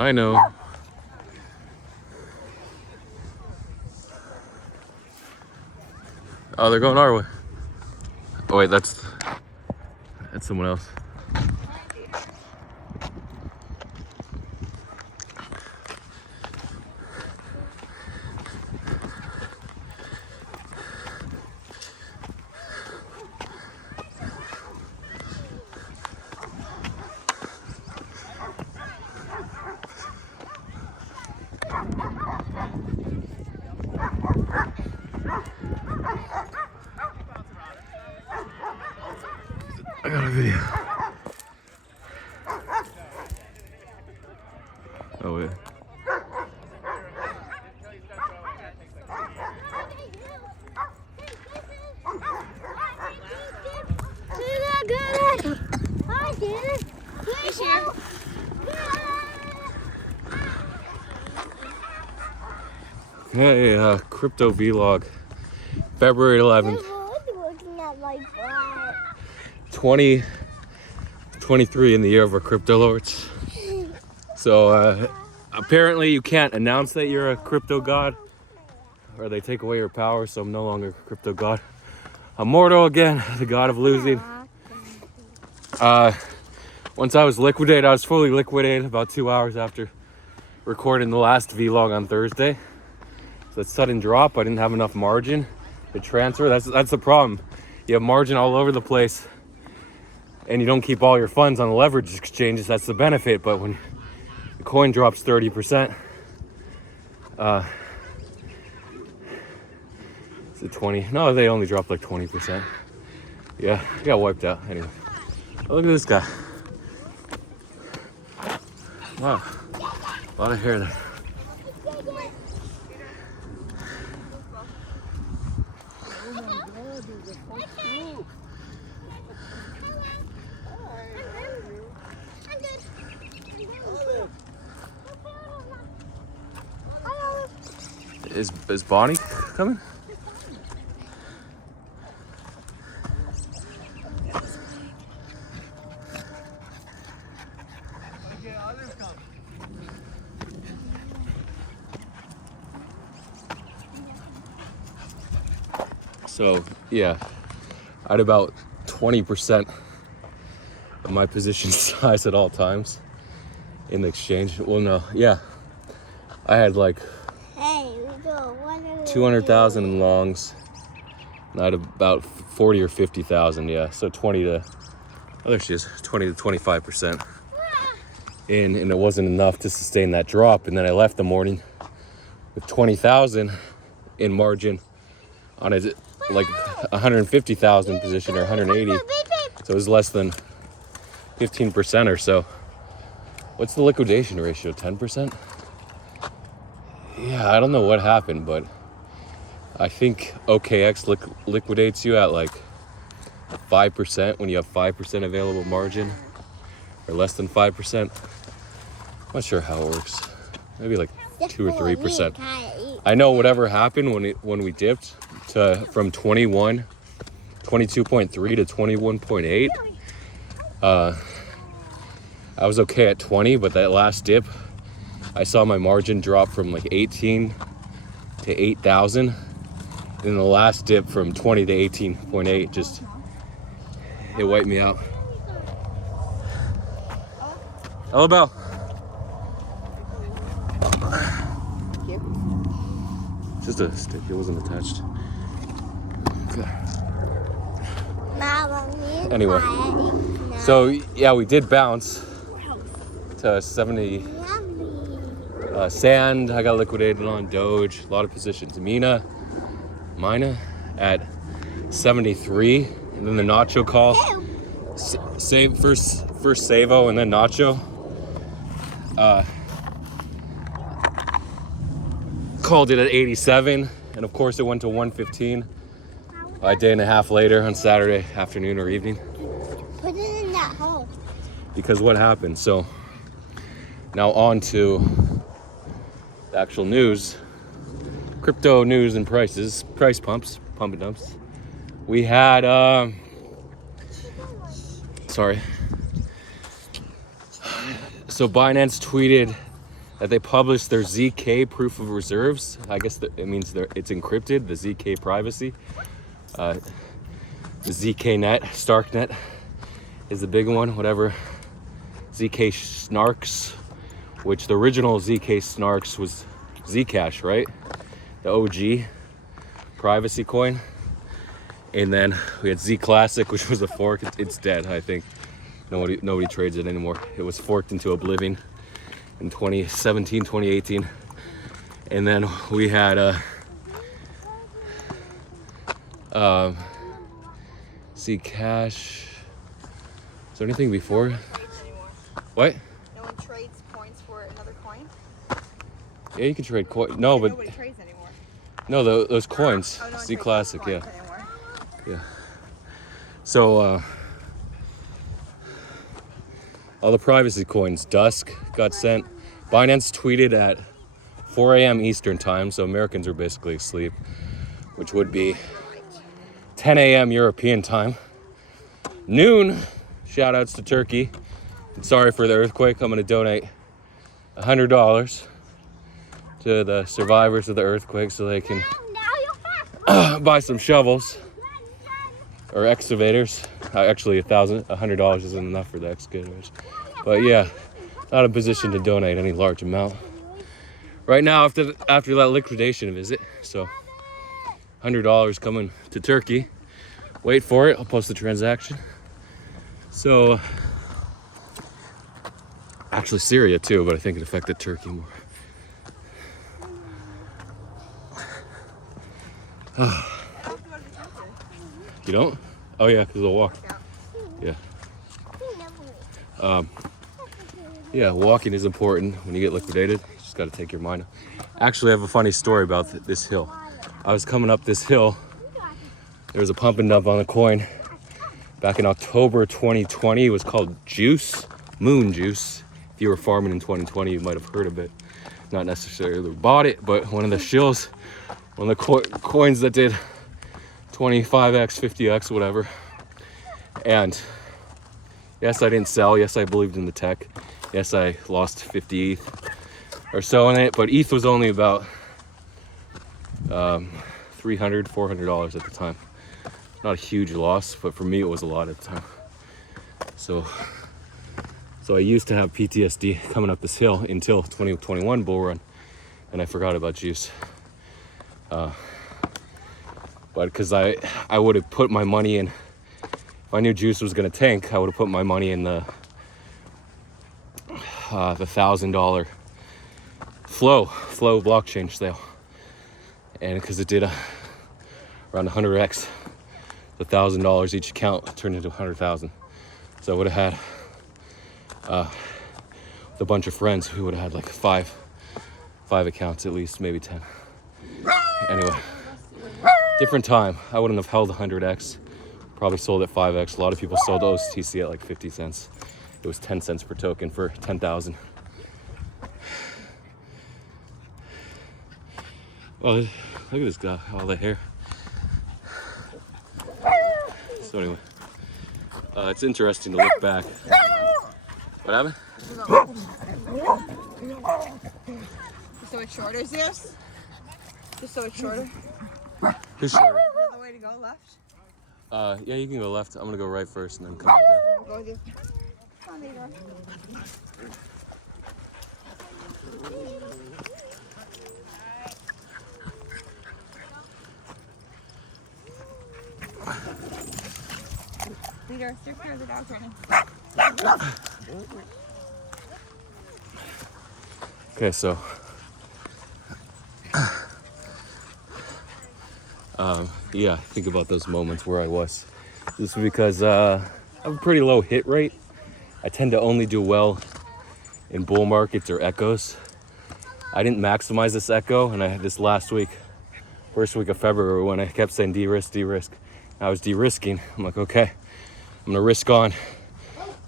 I know. Oh, they're going our way. Oh wait, that's someone else. I got a video. Oh wait. Hey, crypto vlog, February 11th, 2023 in the year of our crypto lords. So apparently you can't announce that you're a crypto god or they take away your power, so I'm no longer a crypto god. I'm mortal again, the god of losing. Once I was liquidated, I was fully liquidated about 2 hours after recording the last vlog on Thursday. So that sudden drop, I didn't have enough margin to transfer. That's the problem. You have margin all over the place and you don't keep all your funds on the leverage exchanges. That's the benefit. But when the coin drops 30%, is it 20? No, they only dropped like 20%. Yeah, I got wiped out. Anyway, oh, look at this guy. Wow, a lot of hair there. Is Bonnie coming? So yeah, I had about 20% of my position size at all times in the exchange. Well, no, yeah, I had like 200,000 in longs, and I had about 40 or 50,000. Yeah, so 20 to 25% in, and it wasn't enough to sustain that drop. And then I left the morning with 20,000 in margin on a like 150,000 position or 180, so it was less than 15% or so. What's the liquidation ratio? 10%? Yeah, I don't know what happened, but I think OKX liquidates you at like 5% when you have 5% available margin, or less than 5%. I'm not sure how it works. Maybe like 2 or 3%. I know whatever happened when we dipped from 22.3 to 21.8. I was okay at 20, but that last dip, I saw my margin drop from like 18 to 8,000. And the last dip from 20 to 18.8, just, it wiped me out. Hello, Belle. Just a stick, it wasn't attached. Okay. Anyway, so yeah, we did bounce to 70. Sand, I got liquidated on Doge, a lot of positions. Mina at 73, and then the Nacho call. Save first Savo and then Nacho. Called it at 87, and of course it went to 115 a day and a half later on Saturday afternoon or evening. Put it in that hole. Because what happened? So now on to the actual news. Crypto news and prices, price pumps, pump and dumps. We had, so Binance tweeted that they published their ZK proof of reserves. I guess it means it's encrypted, the ZK privacy. The ZK net, Starknet is the big one, whatever. ZK Snarks, which the original ZK Snarks was Zcash, right? The OG privacy coin. And then we had Z Classic, which was a fork. It's dead, I think. Nobody trades it anymore. It was forked into oblivion in 2017, 2018. And then we had Zcash. Is there anything before? What? No one trades points for another coin? Yeah, you can trade coin. No, but Nobody trades anymore. no, those coins. Oh, no one Z trades Classic, coins yeah. anymore. Yeah. So, all the privacy coins, Dusk got sent. Binance tweeted at 4 a.m. Eastern time, so Americans are basically asleep, which would be 10 a.m. European time. Noon, shout outs to Turkey. Sorry for the earthquake. I'm going to donate $100 to the survivors of the earthquake so they can Now you're fast. buy some shovels or excavators. Actually, $100 isn't enough for the excavators. But yeah, not in a position to donate any large amount right now after that liquidation visit. So $100 coming to Turkey. Wait for it. I'll post the transaction. So actually Syria too, but I think it affected Turkey more. You don't? Oh yeah, because I'll walk. Yeah. Yeah, walking is important when you get liquidated. You just got to take your mind. Actually, I have a funny story about this hill. I was coming up this hill. There was a pump and dump on the coin back in October 2020. It was called Juice, Moon Juice. If you were farming in 2020, you might have heard of it. Not necessarily bought it, but one of the shills, one of the coins that did 25x, 50x, whatever. And yes, I didn't sell. Yes, I believed in the tech. Yes, I lost 50 ETH or so in it, but ETH was only about $300, $400 at the time. Not a huge loss, but for me it was a lot at the time. So I used to have PTSD coming up this hill until 2021 bull run, and I forgot about Juice. But because I would have put my money in, if I knew Juice was gonna tank, I would have put my money in the $1,000 flow blockchain sale, and because it did around 100x, the $1,000 each account turned into 100,000. So I would have had with a bunch of friends who would have had like five accounts at least, maybe 10. Anyway, different time. I wouldn't have held 100x. Probably sold at 5x. A lot of people sold OSTC at like 50 cents. It was 10 cents per token for 10,000. Oh, look at this guy, all the hair. So anyway, it's interesting to look back. What happened? So it's shorter, Zeus? Just so it's shorter? Who's shorter? Is that the way to go left? Yeah, you can go left. I'm gonna go right first and then come back down. Go with you. Come on, Igor. Leader, take care of the dogs right now. Okay, so yeah, think about those moments where I was. This is because I have a pretty low hit rate. I tend to only do well in bull markets or echoes. I didn't maximize this echo, and I had this last week, first week of February, when I kept saying de-risk. I was de-risking. I'm like, okay, I'm gonna risk on.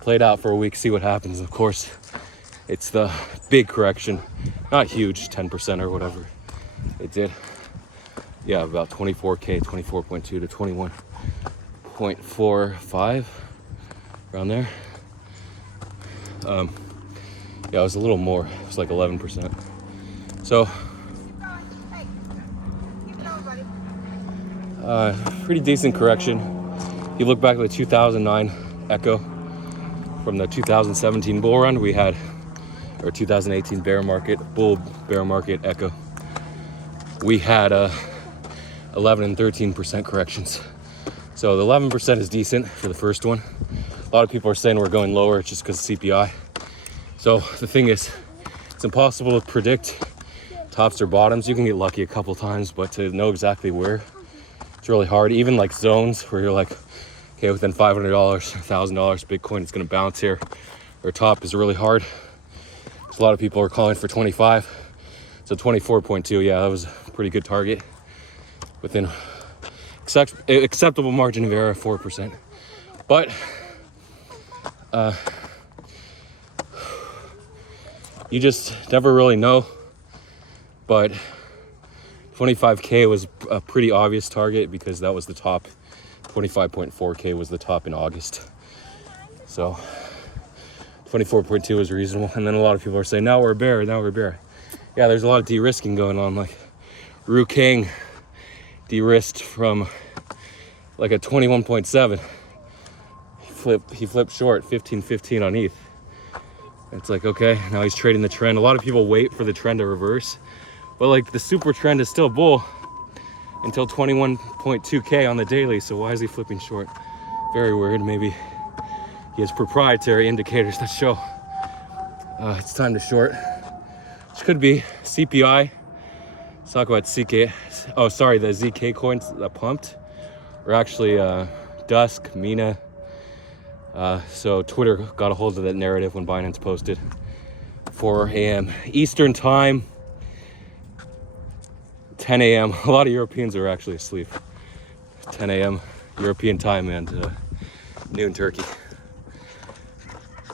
Play it out for a week, see what happens. Of course, it's the big correction, not huge, 10% or whatever it did. Yeah, about 24K, 24.2 to 21.45, around there. Yeah, it was a little more. It was like 11%. So, Hey, keep it over, buddy. pretty decent correction. You look back at the 2009 Echo from the 2017 bull run we had, or 2018 bear market, bear market Echo. We had 11 and 13% corrections. So the 11% is decent for the first one. A lot of people are saying we're going lower just because of CPI. So the thing is, it's impossible to predict tops or bottoms. You can get lucky a couple times, but to know exactly where, it's really hard. Even like zones where you're like, okay, within $500, $1,000 Bitcoin, it's gonna bounce here, or top is really hard. So a lot of people are calling for 25. So 24.2, yeah, that was a pretty good target. Within acceptable margin of error, 4%. But you just never really know. But 25K was a pretty obvious target because that was the top. 25.4K was the top in August. So 24.2 is reasonable. And then a lot of people are saying, now we're a bear, now we're a bear. Yeah, there's a lot of de-risking going on. Like Ru Kang de-risked from like a 21.7. He flipped short 15.15 on ETH. It's like, okay, now he's trading the trend. A lot of people wait for the trend to reverse, but like the super trend is still bull until 21.2K on the daily. So why is he flipping short? Very weird. Maybe he has proprietary indicators that show it's time to short, which could be CPI. Let's talk about CK. Oh, sorry, the ZK coins that pumped were actually Dusk, Mina. So Twitter got a hold of that narrative when Binance posted 4 a.m. Eastern time, 10 a.m. A lot of Europeans are actually asleep. 10 a.m. European time and noon Turkey.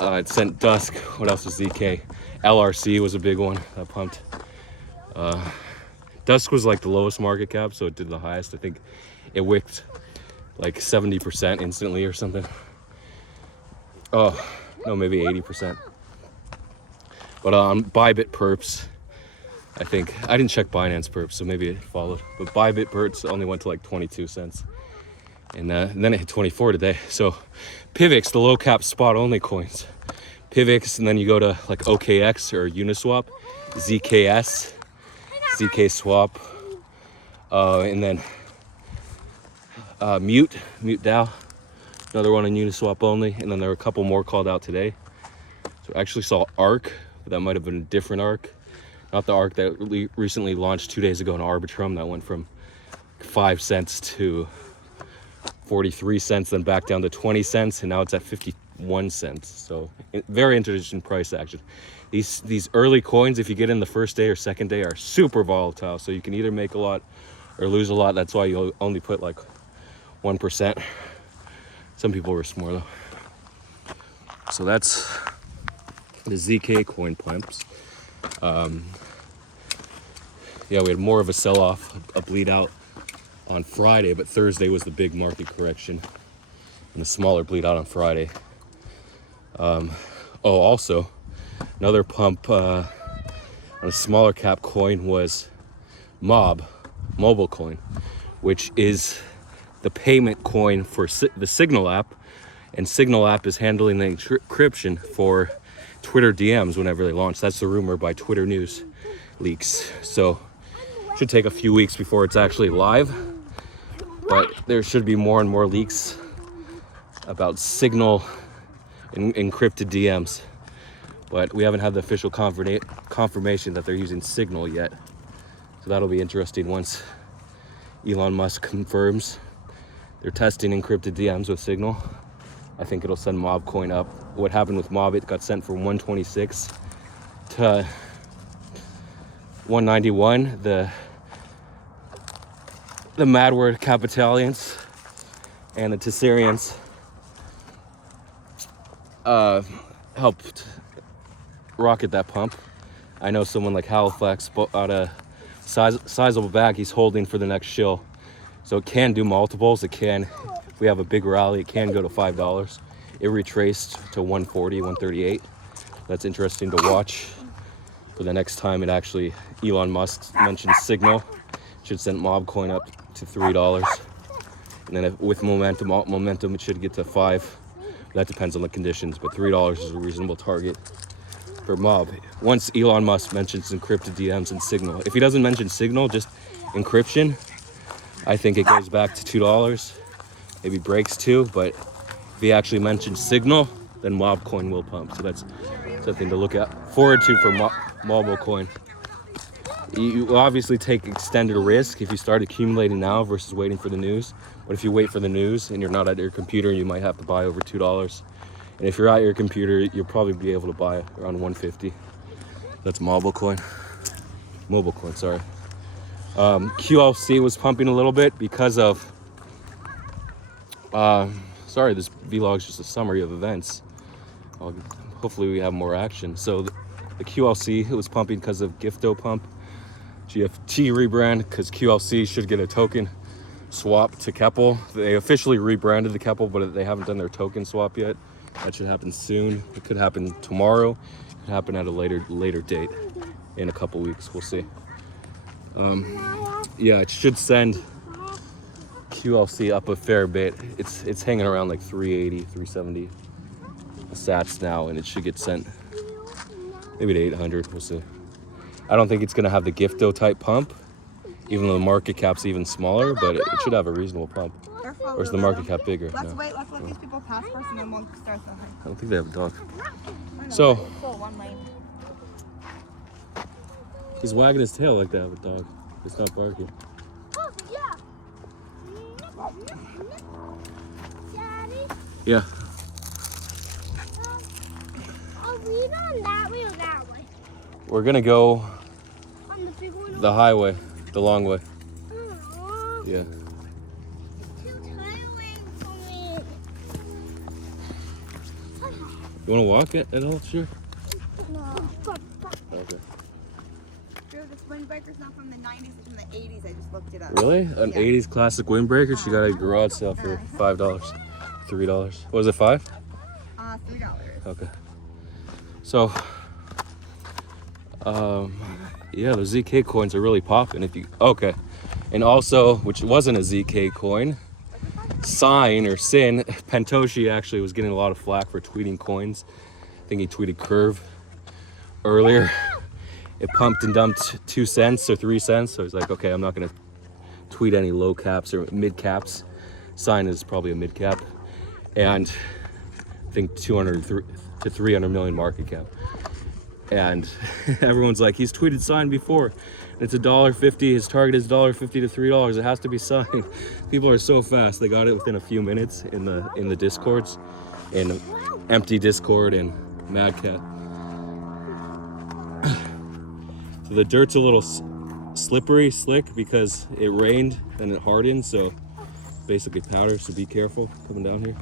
It sent Dusk. What else was ZK? LRC was a big one that pumped. Dusk was like the lowest market cap, so it did the highest. I think it wicked like 70% instantly or something. Oh, no, maybe 80%. But on Bybit perps, I think, I didn't check Binance perps, so maybe it followed. But Bybit perps only went to like 22 cents. And then it hit 24 today. So Pivx, the low cap spot only coins. Pivx, and then you go to like OKX or Uniswap, ZKS, ZK Swap, and then Mute DAO. Another one on Uniswap only, and then there were a couple more called out today. So I actually saw ARK, but that might have been a different ARK. Not the ARK that recently launched 2 days ago in Arbitrum that went from 5 cents to 43 cents, then back down to 20 cents, and now it's at 51 cents. So very interesting price action. These early coins, if you get in the first day or second day, are super volatile. So you can either make a lot or lose a lot. That's why you only put like 1%. Some people risk more though. So that's the ZK coin pumps. Yeah, we had more of a sell-off, a bleed out on Friday, but Thursday was the big market correction and a smaller bleed out on Friday. Also, another pump on a smaller cap coin was Mobile coin, which is the payment coin for the Signal app, and Signal app is handling the encryption for Twitter DMs whenever they launch. That's the rumor by Twitter News leaks. So it should take a few weeks before it's actually live, but there should be more and more leaks about Signal encrypted DMs. But we haven't had the official confirmation that they're using Signal yet. So that'll be interesting once Elon Musk confirms they're testing encrypted DMs with Signal. I think it'll send Mobcoin up. What happened with Mob, it got sent from 126 to 191. The Madword Capitalians and the Tessarians helped rocket that pump. I know someone like Halifax bought a sizable bag he's holding for the next shill. So it can do multiples. It can, if we have a big rally, it can go to $5. It retraced to 140, 138. That's interesting to watch. For the next time it actually, Elon Musk mentioned Signal, should send Mobcoin up to $3. And then with momentum, it should get to 5. That depends on the conditions, but $3 is a reasonable target for Mob. Once Elon Musk mentions encrypted DMs and Signal. If he doesn't mention Signal, just encryption, I think it goes back to $2. Maybe breaks 2, but if he actually mentions Signal, then Mobcoin will pump. So that's something to look forward to for Mobcoin. You obviously take extended risk if you start accumulating now versus waiting for the news. But if you wait for the news and you're not at your computer, you might have to buy over $2. And if you're at your computer, you'll probably be able to buy around 150. That's Mobcoin. Mobilecoin, sorry. QLC was pumping a little bit because of, sorry, this vlog is just a summary of events. Hopefully we have more action. So the QLC, it was pumping because of Gifto Pump. GFT rebrand because QLC should get a token swap to Keppel. They officially rebranded the Keppel, but they haven't done their token swap yet. That should happen soon. It could happen tomorrow. It could happen at a later date in a couple weeks. We'll see. Yeah, it should send QLC up a fair bit. It's hanging around like 380, 370 sats now, and it should get sent maybe to 800. We'll see. I don't think it's gonna have the Gifto type pump, even though the market cap's even smaller, but it should have a reasonable pump. Or is the market cap bigger? Let's No. wait, let's let these people pass first and then we'll start the I don't think they have a dog. So one lane. he's wagging his tail like that with dog. It's not barking. Oh, yeah. Daddy, Yeah. are we on that way or that way? We're gonna go On the big one? the highway, the long way. Oh, Yeah. too tiring for me. You wanna walk it at all? Sure. No. Okay. Dude, this windbreaker's not from the 90s, it's from the 80s. I just looked it up. Really? An Yeah. 80s classic windbreaker? She got a garage sale for $5. $3. What was it, 5? $3. Okay. So, yeah, the ZK coins are really popping. Okay. And also, which wasn't a ZK coin, Sign or Sin, Pentoshi actually was getting a lot of flack for tweeting coins. I think he tweeted Curve earlier. It pumped and dumped 2 cents or 3 cents. So he's like, okay, I'm not gonna tweet any low caps or mid caps. Sign is probably a mid cap. And I think 200 to 300 million market cap. And everyone's like, he's tweeted Sign before. It's $1.50. His target is $1.50 to $3. It has to be Sign. People are so fast. They got it within a few minutes in the discords, in empty Discord and Mad Cat. So the dirt's a little slippery, slick because it rained and it hardened. So basically powder. So be careful coming down here.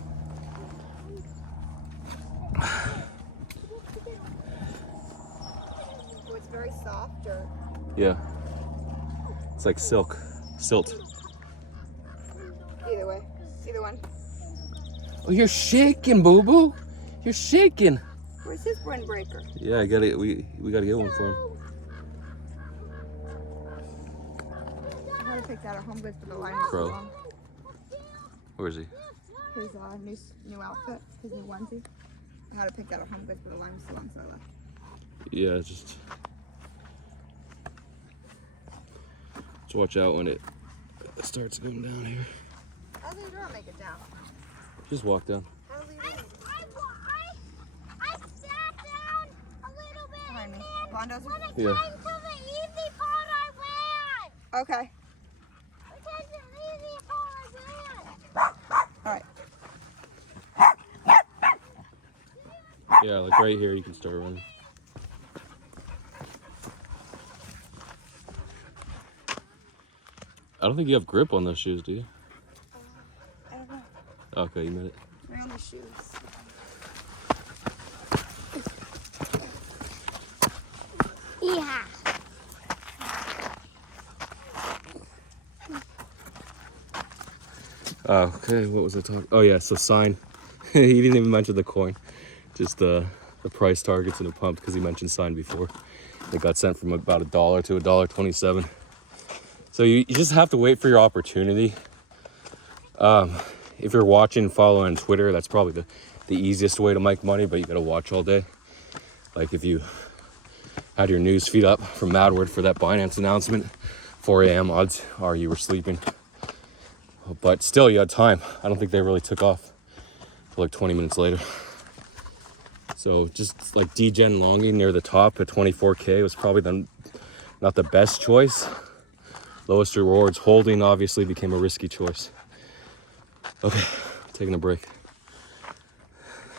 So it's very soft or... Yeah. It's like silt. Either way. Either one. Oh, you're shaking, boo boo. You're shaking. Where's his windbreaker? Yeah, I got it. We got to get one for him. I had to pick that at Home Goods for the line. Crow. Where is he? His new outfit, his new onesie. I had to pick that at Home Goods for the line so long, so I left. Yeah, just watch out when it starts going down here. How do you do it? Make it down. Just walk down. How do you do it? I sat down a little bit Behind me. and Bondo's when it Yeah. came to the easy part, I ran. Okay. It came to the easy part, I ran. Alright. Yeah, like right here, you can start running. I don't think you have grip on those shoes, do you? I don't know. Okay, you made it. We're on the shoes. Yeah. Okay, what was I talking? Oh yeah, so Sign. He didn't even mention the coin, just the the price targets and it pumped because he mentioned sign before. It got sent from about $1 to $1.27. So you just have to wait for your opportunity. If you're watching and following on Twitter, that's probably the easiest way to make money, but you gotta watch all day. Like if you had your news feed up from Madward for that Binance announcement, 4 a.m. odds are you were sleeping. But still, you had time. I don't think they really took off for like 20 minutes later. So just like degen longing near the top at 24K was probably not the best choice. Lowest rewards holding obviously became a risky choice. Okay, taking a break.